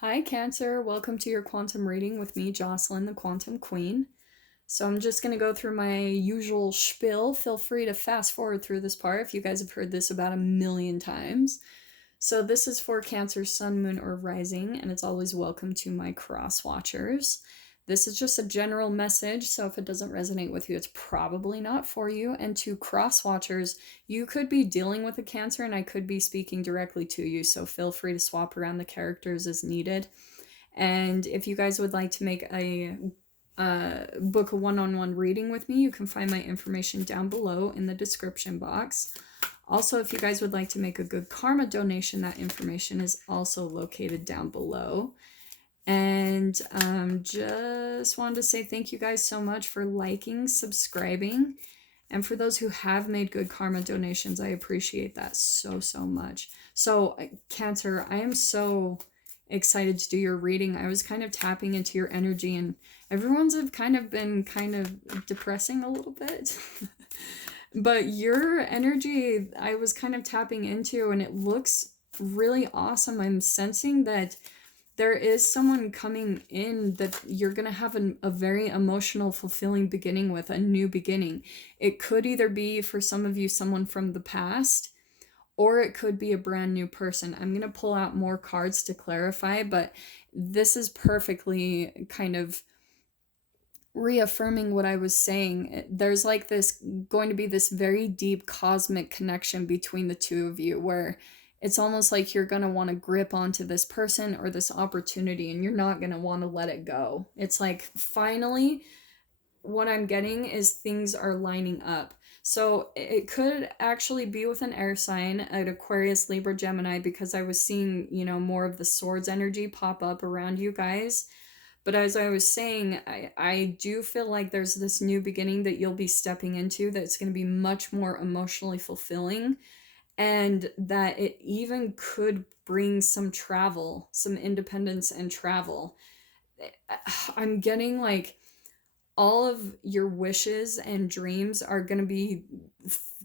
Hi, Cancer. Welcome to your quantum reading with me, Jocelyn, the Quantum Queen. So, I'm just going to go through my usual spiel. Feel free to fast forward through this part if you guys have heard this about a million times. So, this is for Cancer, Sun, Moon, or Rising, and it's always welcome to my cross watchers. This is just a general message, so if it doesn't resonate with you, it's probably not for you. And to cross watchers, you could be dealing with a Cancer, and I could be speaking directly to you, so feel free to swap around the characters as needed. And if you guys would like to make a book a one-on-one reading with me, you can find my information down below in the description box. Also, if you guys would like to make a good karma donation, that information is also located down below. And just wanted to say thank you guys so much for liking, subscribing, and for those who have made good karma donations, I appreciate that so much. So, Cancer, I am so excited to do your reading. I was kind of tapping into your energy, and everyone's have kind of been depressing a little bit. But your energy, I was kind of tapping into, and it looks really awesome. I'm sensing that there is someone coming in that you're going to have a very emotional, fulfilling beginning with, a new beginning. It could either be, for some of you, someone from the past, or it could be a brand new person. I'm going to pull out more cards to clarify, but this is perfectly kind of reaffirming what I was saying. There's like this going to be this very deep cosmic connection between the two of you, where it's almost like you're going to want to grip onto this person or this opportunity, and you're not going to want to let it go. It's like finally what I'm getting is things are lining up. So it could actually be with an air sign, an Aquarius, Libra, Gemini, because I was seeing, more of the swords energy pop up around you guys. But as I was saying, I do feel like there's this new beginning that you'll be stepping into that's going to be much more emotionally fulfilling, and that it even could bring some travel, some independence and travel. I'm getting like all of your wishes and dreams are going to be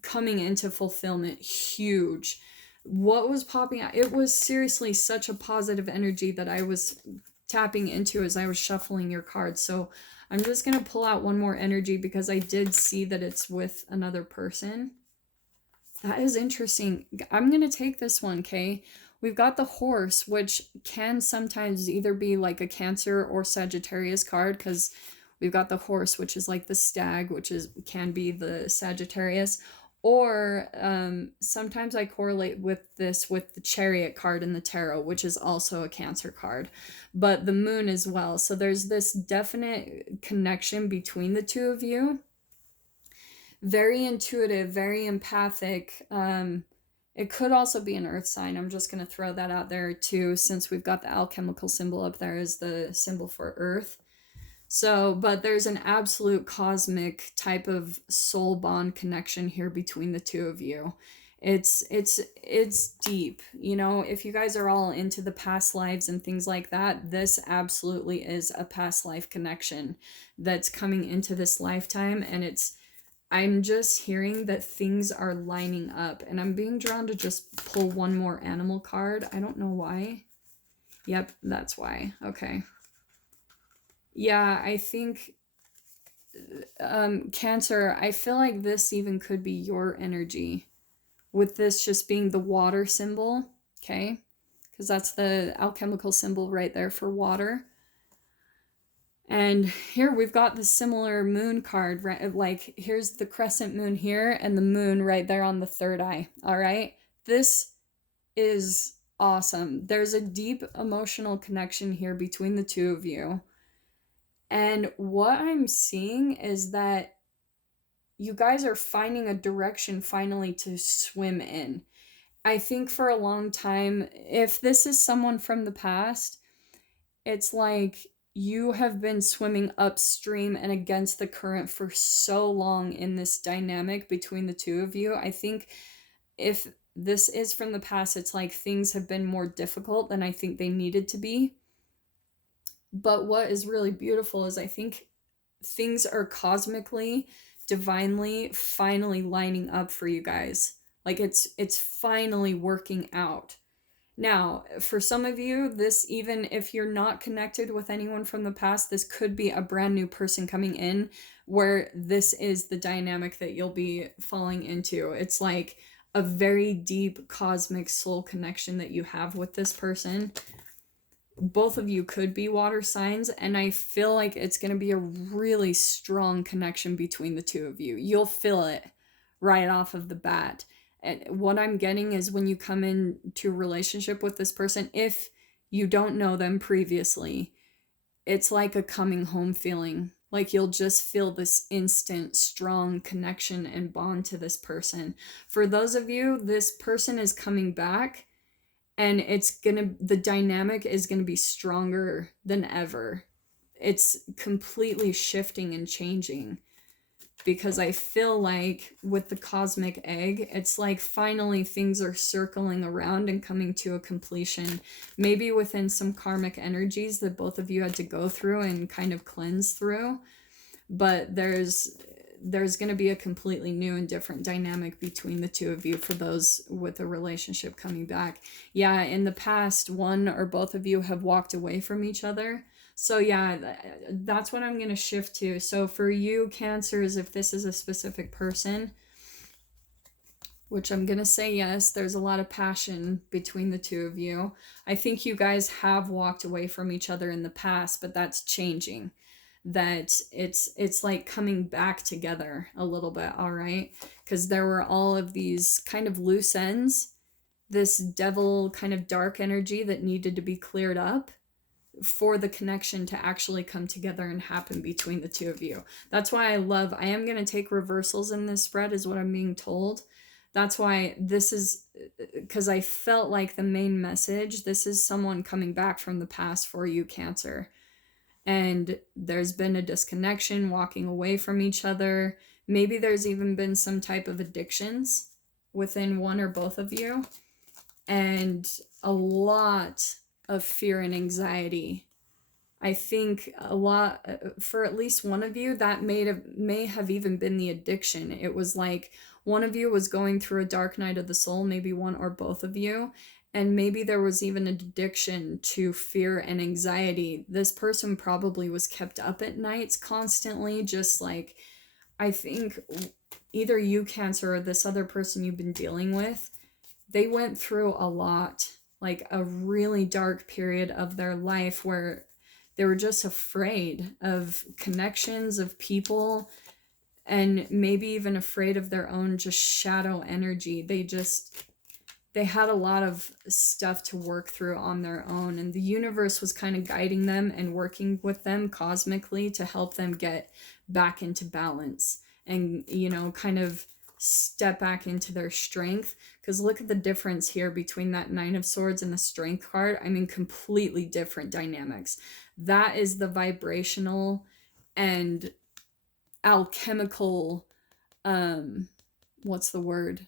coming into fulfillment huge. What was popping out, it was seriously such a positive energy that I was tapping into as I was shuffling your cards. So I'm just going to pull out one more energy because I did see that it's with another person. That is interesting. I'm going to take this one, okay? We've got the horse, which can sometimes either be like a Cancer or Sagittarius card, because we've got the horse, which is like the stag, which can be the Sagittarius. Or sometimes I correlate with this with the Chariot card in the tarot, which is also a Cancer card, but the moon as well. So there's this definite connection between the two of you. Very intuitive, very empathic. It could also be an earth sign. I'm just going to throw that out there too, since we've got the alchemical symbol up there as the symbol for earth. So, but there's an absolute cosmic type of soul bond connection here between the two of you. It's deep. If you guys are all into the past lives and things like that, this absolutely is a past life connection that's coming into this lifetime, and I'm just hearing that things are lining up, and I'm being drawn to just pull one more animal card. I don't know why. Yep, that's why. Okay. Yeah, I think Cancer, I feel like this even could be your energy, with this just being the water symbol, okay? Because that's the alchemical symbol right there for water. And here we've got the similar moon card, right? Like here's the crescent moon here and the moon right there on the third eye. All right. This is awesome. There's a deep emotional connection here between the two of you. And what I'm seeing is that you guys are finding a direction finally to swim in. I think for a long time, if this is someone from the past, it's like you have been swimming upstream and against the current for so long in this dynamic between the two of you. I think if this is from the past, it's like things have been more difficult than I think they needed to be. But what is really beautiful is I think things are cosmically, divinely, finally lining up for you guys. Like it's finally working out. Now, for some of you, this, even if you're not connected with anyone from the past, this could be a brand new person coming in where this is the dynamic that you'll be falling into. It's like a very deep cosmic soul connection that you have with this person. Both of you could be water signs, and I feel like it's going to be a really strong connection between the two of you. You'll feel it right off of the bat. And what I'm getting is when you come into a relationship with this person, if you don't know them previously, it's like a coming home feeling. Like you'll just feel this instant strong connection and bond to this person. For those of you, this person is coming back, and the dynamic is gonna be stronger than ever. It's completely shifting and changing, because I feel like with the cosmic egg, it's like finally things are circling around and coming to a completion, maybe within some karmic energies that both of you had to go through and kind of cleanse through. But there's going to be a completely new and different dynamic between the two of you for those with a relationship coming back. Yeah, in the past, one or both of you have walked away from each other. So yeah, that's what I'm going to shift to. So for you, Cancers, if this is a specific person, which I'm going to say yes, there's a lot of passion between the two of you. I think you guys have walked away from each other in the past, but that's changing. That it's like coming back together a little bit, all right? Because there were all of these kind of loose ends, this devil kind of dark energy that needed to be cleared up for the connection to actually come together and happen between the two of you. That's why I am going to take reversals in this spread, is what I'm being told. That's why this is, because I felt like the main message, this is someone coming back from the past for you, Cancer. And there's been a disconnection, walking away from each other. Maybe there's even been some type of addictions within one or both of you. And a lot of fear and anxiety. I think a lot, for at least one of you, that may have even been the addiction. It was like one of you was going through a dark night of the soul, maybe one or both of you. And maybe there was even an addiction to fear and anxiety. This person probably was kept up at nights constantly, just like, I think either you, Cancer, or this other person you've been dealing with, they went through a lot, like a really dark period of their life where they were just afraid of connections, of people, and maybe even afraid of their own just shadow energy. They had a lot of stuff to work through on their own, and the universe was kind of guiding them and working with them cosmically to help them get back into balance and, kind of step back into their strength. Because look at the difference here between that Nine of Swords and the Strength card. I mean, completely different dynamics. That is the vibrational and alchemical, what's the word?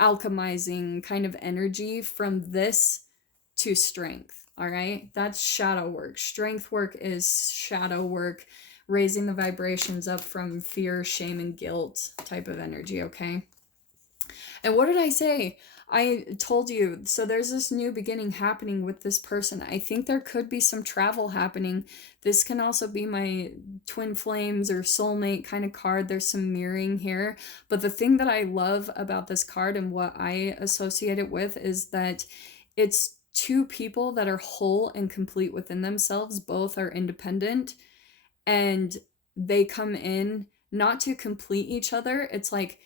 Alchemizing kind of energy from this to strength. All right, that's shadow work. Strength work is shadow work, raising the vibrations up from fear, shame, and guilt type of energy. Okay, and what did I say? I told you, so there's this new beginning happening with this person. I think there could be some travel happening. This can also be my twin flames or soulmate kind of card. There's some mirroring here. But the thing that I love about this card and what I associate it with is that it's two people that are whole and complete within themselves. Both are independent, and they come in not to complete each other. It's like,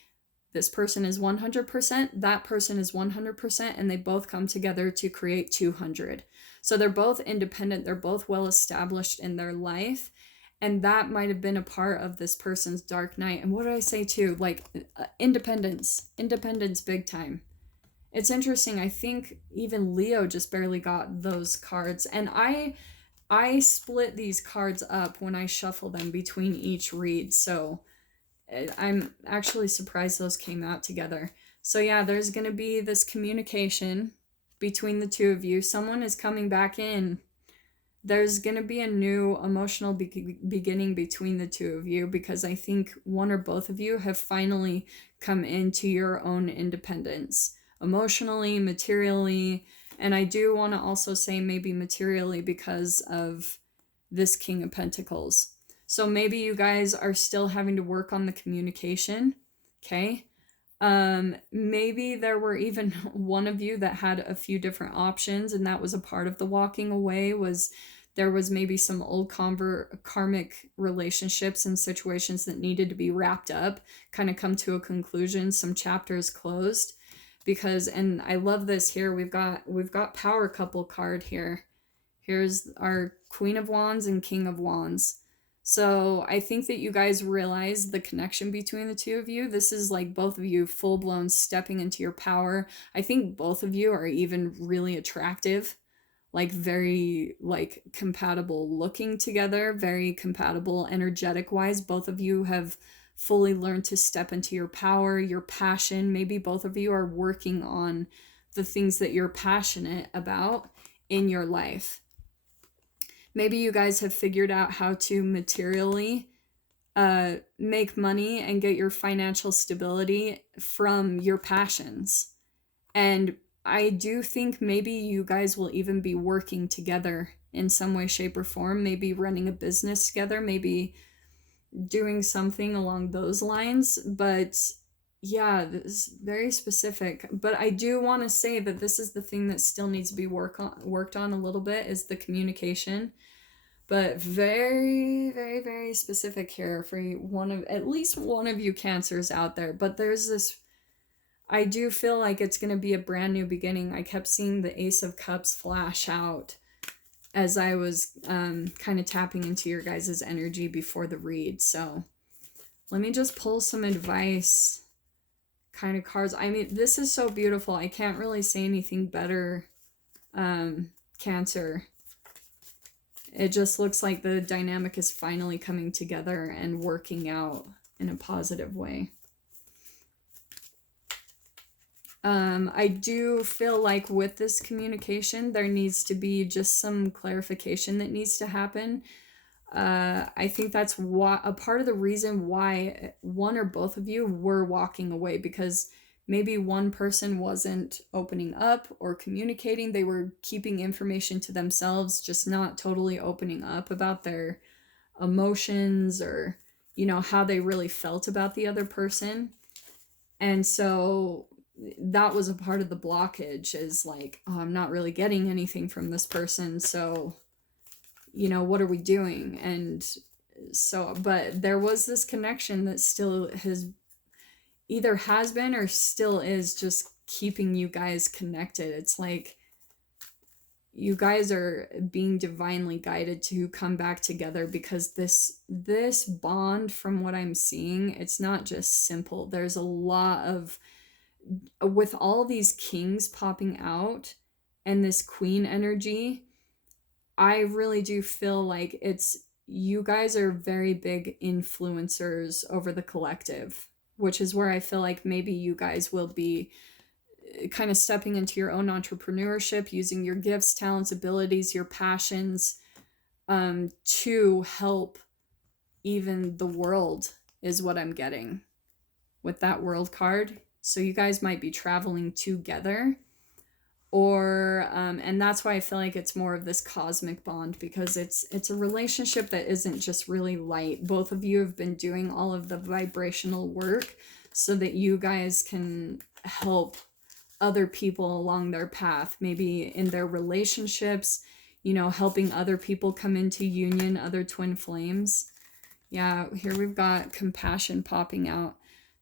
this person is 100%, that person is 100%, and they both come together to create 200. So they're both independent, they're both well established in their life, and that might have been a part of this person's dark night. And what did I say too? Like, independence big time. It's interesting, I think even Leo just barely got those cards, and I split these cards up when I shuffle them between each read, so I'm actually surprised those came out together. So yeah, there's going to be this communication between the two of you. Someone is coming back in. There's going to be a new emotional beginning between the two of you, because I think one or both of you have finally come into your own independence, emotionally, materially, And I do want to also say maybe materially because of this King of Pentacles. So maybe you guys are still having to work on the communication. Okay. Maybe there were even one of you that had a few different options, and that was a part of the walking away. Was there was maybe some old karmic relationships and situations that needed to be wrapped up, kind of come to a conclusion, some chapters closed. Because, and I love this here, we've got power couple card here. Here's our Queen of Wands and King of Wands. So I think that you guys realize the connection between the two of you. This is like both of you full-blown stepping into your power. I think both of you are even really attractive, like very like compatible looking together, very compatible energetic wise. Both of you have fully learned to step into your power, your passion. Maybe both of you are working on the things that you're passionate about in your life. Maybe you guys have figured out how to materially make money and get your financial stability from your passions. And I do think maybe you guys will even be working together in some way, shape, or form. Maybe running a business together, maybe doing something along those lines. But yeah, this is very specific. But I do want to say that this is the thing that still needs to be worked on a little bit, is the communication. But very, very, very specific here for at least one of you Cancers out there. But there's this, I do feel like it's going to be a brand new beginning. I kept seeing the Ace of Cups flash out as I was kind of tapping into your guys' energy before the read. So let me just pull some advice kind of cards. I mean, this is so beautiful. I can't really say anything better, Cancer. It just looks like the dynamic is finally coming together and working out in a positive way. I do feel like with this communication, there needs to be just some clarification that needs to happen. I think that's a part of the reason why one or both of you were walking away, because maybe one person wasn't opening up or communicating. They were keeping information to themselves, just not totally opening up about their emotions or, you know, how they really felt about the other person. And so that was a part of the blockage, is like, oh, I'm not really getting anything from this person. So, you know, what are we doing? And so, but there was this connection that still has been or still is just keeping you guys connected. It's like you guys are being divinely guided to come back together, because this bond, from what I'm seeing, it's not just simple. There's a lot of, with all these kings popping out and this queen energy, I really do feel like you guys are very big influencers over the collective, which is where I feel like maybe you guys will be kind of stepping into your own entrepreneurship, using your gifts, talents, abilities, your passions, to help even the world, is what I'm getting with that World card. So you guys might be traveling together, or and that's why I feel like it's more of this cosmic bond, because it's a relationship that isn't just really light. Both of you have been doing all of the vibrational work so that you guys can help other people along their path, maybe in their relationships, you know, helping other people come into union, other twin flames. Yeah, here we've got compassion popping out.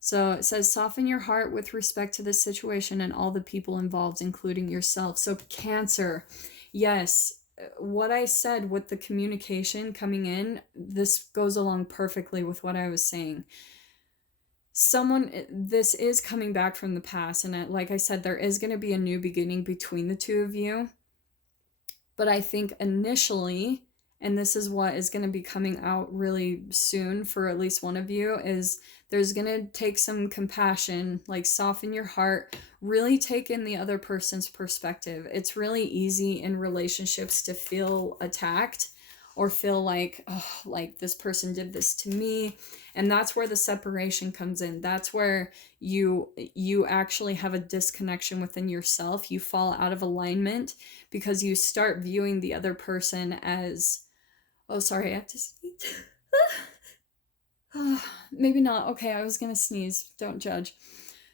So it says, soften your heart with respect to this situation and all the people involved, including yourself. So Cancer, yes, what I said with the communication coming in, this goes along perfectly with what I was saying. This is coming back from the past, and like I said, there is going to be a new beginning between the two of you. But I think initially, and this is what is going to be coming out really soon for at least one of you, is there's going to take some compassion, like soften your heart, really take in the other person's perspective. It's really easy in relationships to feel attacked or feel like, oh, like this person did this to me. And that's where the separation comes in. That's where you actually have a disconnection within yourself. You fall out of alignment because you start viewing the other person as, oh, sorry, I have to sneeze. Maybe not. Okay, I was gonna sneeze. Don't judge.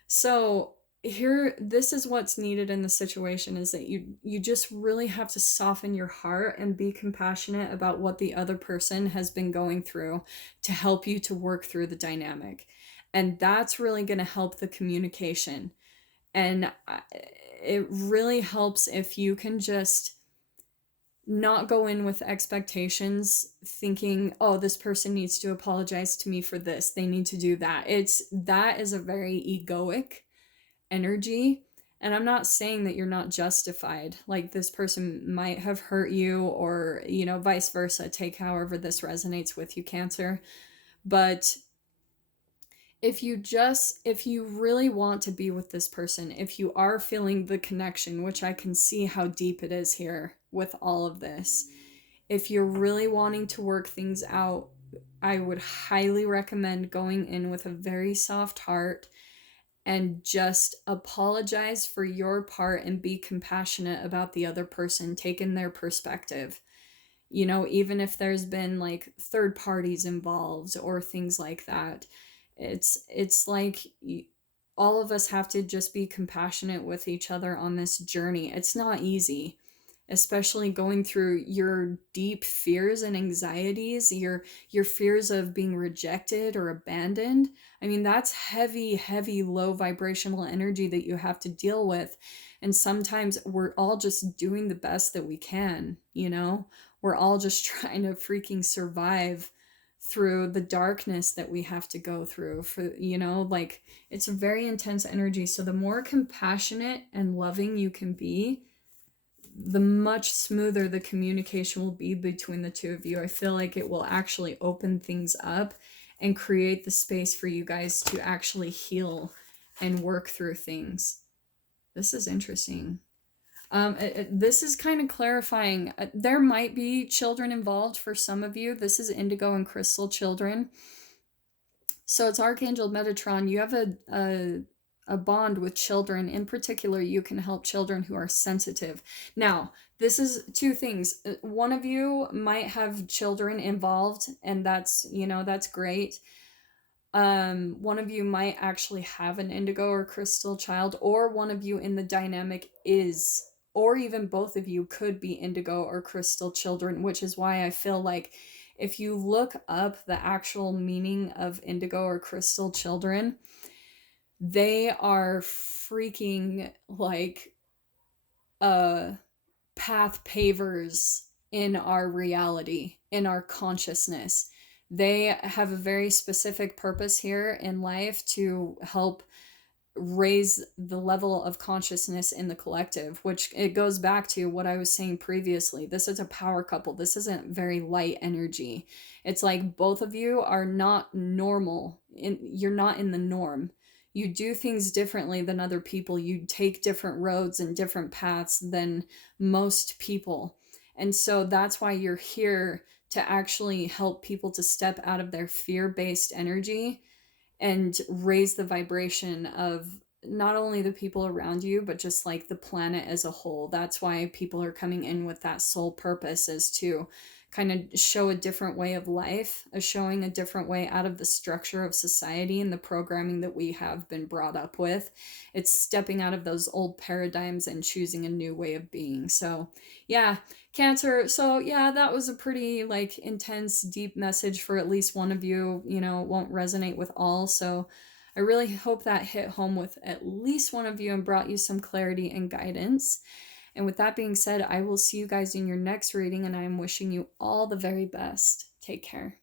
So here, this is what's needed in the situation, is that you just really have to soften your heart and be compassionate about what the other person has been going through to help you to work through the dynamic. And that's really going to help the communication. And it really helps if you can just not go in with expectations thinking, oh, this person needs to apologize to me for this, they need to do that. That is a very egoic energy. And I'm not saying that you're not justified. Like, this person might have hurt you, or, vice versa. Take however this resonates with you, Cancer. But if you really want to be with this person, if you are feeling the connection, which I can see how deep it is here with all of this, if you're really wanting to work things out, I would highly recommend going in with a very soft heart and just apologize for your part and be compassionate about the other person, taking their perspective. Even if there's been like third parties involved or things like that, it's like all of us have to just be compassionate with each other on this journey. It's not easy, especially going through your deep fears and anxieties, your fears of being rejected or abandoned. I mean, that's heavy low vibrational energy that you have to deal with. And sometimes we're all just doing the best that we can. We're all just trying to freaking survive through the darkness that we have to go through. Like, it's a very intense energy. So the more compassionate and loving you can be, the much smoother the communication will be between the two of you. I feel like it will actually open things up and create the space for you guys to actually heal and work through things. This is interesting. This is kind of clarifying. There might be children involved for some of you. This is Indigo and Crystal children. So it's Archangel Metatron. You have a bond with children. In particular, you can help children who are sensitive. Now, this is two things. One of you might have children involved, and that's great. One of you might actually have an Indigo or Crystal child, or one of you in the dynamic is, or even both of you could be Indigo or Crystal children, which is why I feel like if you look up the actual meaning of Indigo or Crystal children, they are freaking like path pavers in our reality, in our consciousness. They have a very specific purpose here in life to help raise the level of consciousness in the collective, which it goes back to what I was saying previously. This is a power couple. This isn't very light energy. It's like both of you are not normal. You're not in the norm. You do things differently than other people. You take different roads and different paths than most people. And so that's why you're here, to actually help people to step out of their fear-based energy and raise the vibration of not only the people around you, but just like the planet as a whole. That's why people are coming in with that sole purpose, is to kind of show a different way of life, showing a different way out of the structure of society and the programming that we have been brought up with. It's stepping out of those old paradigms and choosing a new way of being. So yeah, Cancer. So yeah, that was a pretty like intense, deep message for at least one of you. It won't resonate with all. So I really hope that hit home with at least one of you and brought you some clarity and guidance. And with that being said, I will see you guys in your next reading, and I am wishing you all the very best. Take care.